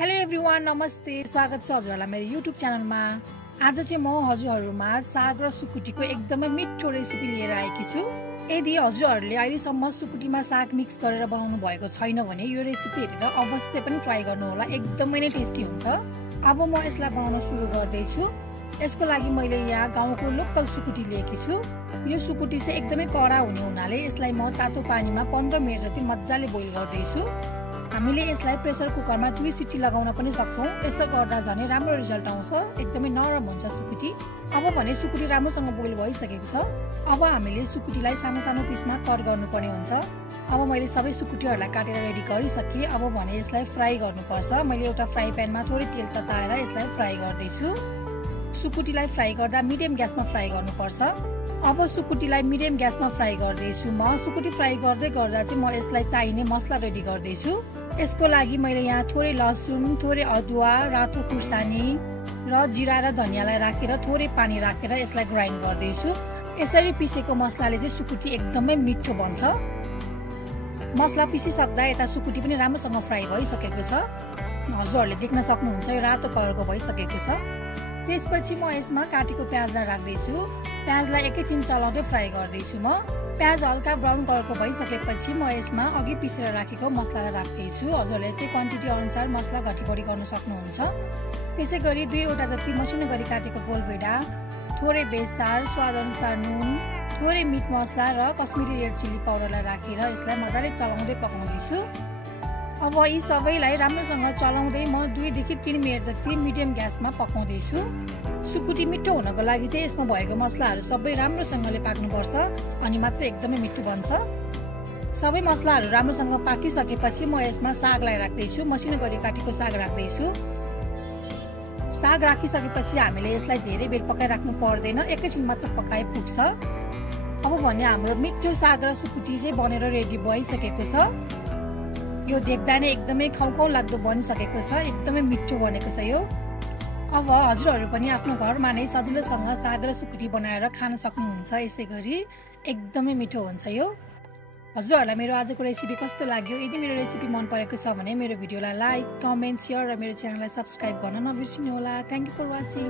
Hello everyone, नमस्ते। स्वागत छ हजुरहरुलाई मेरो युट्युब च्यानलमा। आज चाहिँ म हजुरहरुमा साग र सुकुटीको एकदमै मिठो रेसिपी लिएर आएकी छु। यदि हजुरहरुले अहिलेसम्म सुकुटीमा साग मिक्स गरेर बनाउनु भएको छैन भने यो रेसिपी हेरेर अवश्य पनि ट्राई गर्नु होला, एकदमै नै टेस्टी हुन्छ। अब म यसलाई बनाउन सुरु गर्दै छु। यसको लागि मैले यहाँ गाउँको लोकल सुकुटी लिएकी छु। यो सुकुटी चाहिँ एकदमै कडा हुने हुनाले यसलाई म तातो पानीमा 15 मिनेट जति मज्जाले बोइल गर्दै छु। हामीले यसलाई प्रेसर कुकरमा 2 सिटी लगाउन पनि सक्छौं। यसो गर्दा झनै राम्रो रिजल्ट आउँछ, एकदमै नरम हुन्छ सुकुटी। अब भने सुकुटी राम्रोसँग बोइल भइसकेको छ। अब हामीले सुकुटीलाई सानो सानो पिसमा कट गर्नुपर्ने हुन्छ। अब मैले सबै सुकुटीहरुलाई काटेर रेडी गरिसके। अब भने यसलाई फ्राई गर्नुपर्छ। मैले एउटा फ्राई प्यानमा थोरै तेल तताएर यसलाई फ्राई गर्दै छु। सुकुटीलाई फ्राई गर्दा मिडियम ग्यासमा फ्राई गर्नुपर्छ। अब सुकुटीलाई मिडियम ग्यासमा फ्राई गर्दै छु। म सुकुटी फ्राई गर्दै गर्दा चाहिँ म यसलाई चाहिने मसला रेडी गर्दै छु। यसको लागि मैले यहाँ थोरै लसुन, थोरै अदुवा, रातो खुर्सानी र जिरा र धनियालाई राखेर थोरै पानी राखेर यसलाई ग्राइन्ड गर्दै छु। यसरी पिसेको मसलाले चाहिँ सुकुटी एकदमै मिठो बन्छ। मसला पिसिसक्दा यता सुकुटी पनि राम्रोसँग फ्राई भइसकेको छ। हजुरहरुले देख्न सक्नुहुन्छ यो रातो कलरको भइसकेको छ। त्यसपछि म यसमा काटेको प्याजलाई राख्दै छु। प्याजलाई एकैछिन चलाउँदै फ्राई गर्दै छु। म प्याज हल्का ब्राउन कलरको भइसकेपछि म यसमा अघि पिसेर राखेको मसलालाई राख्दै छु। हजुरले चाहिँ क्वान्टिटी अनुसार मसला घटिबढी गर्न सक्नुहुन्छ। त्यसैगरी 2 वटा जति मसिनो गरी काटेको गोलभेडा, थोरै बेसार, स्वाद अनुसार नुन, थोरै मिट मसला र कश्मिरी रेड चिली पाउडरलाई राखेर यसलाई मजाले चलाउँदै पकाउँदै छु। अब यी सबैलाई राम्रोसँग चलाउँदै म 2 देखि 3 मिनेट जति मिडियम ग्यासमा पकाउँदै छु। सुकुटी मिठो हुनको लागि चाहिँ यसमा भएको मसलाहरू सबै राम्रोसँगले पाक्नुपर्छ, अनि मात्र एकदमै मिठो बन्छ। सबै मसलाहरू राम्रोसँग पाकिसकेपछि म यसमा सागलाई राख्दै छु। मसिनो गरी काटेको साग राख्दै छु। साग राखिसकेपछि हामीले यसलाई धेरै बेर पकाइराख्नु पर्दैन, एकैछिन मात्र पकाए पुग्छ। अब भने हाम्रो मिठो साग र सुकुटी चाहिँ बनेर रेडी भइसकेको छ। यो देख्दा नै एकदमै खाउखाउ लाग्दो बनिसकेको छ, एकदमै मिठो बनेको छ यो। अब हजुरहरु पनि आफ्नो घरमा नै सजिलोसँग साग र सुकुटी बनाएर खान सक्नुहुन्छ। यसैगरी एकदमै मिठो हुन्छ यो। हजुरहरुलाई मेरो आजको रेसिपी कस्तो लाग्यो? यदि मेरो रेसिपी मन परेको छ भने मेरो भिडियोलाई लाइक, कमेन्ट, शेयर र मेरो च्यानललाई सब्स्क्राइब गर्न नबिर्सिनु होला। Thank you for watching.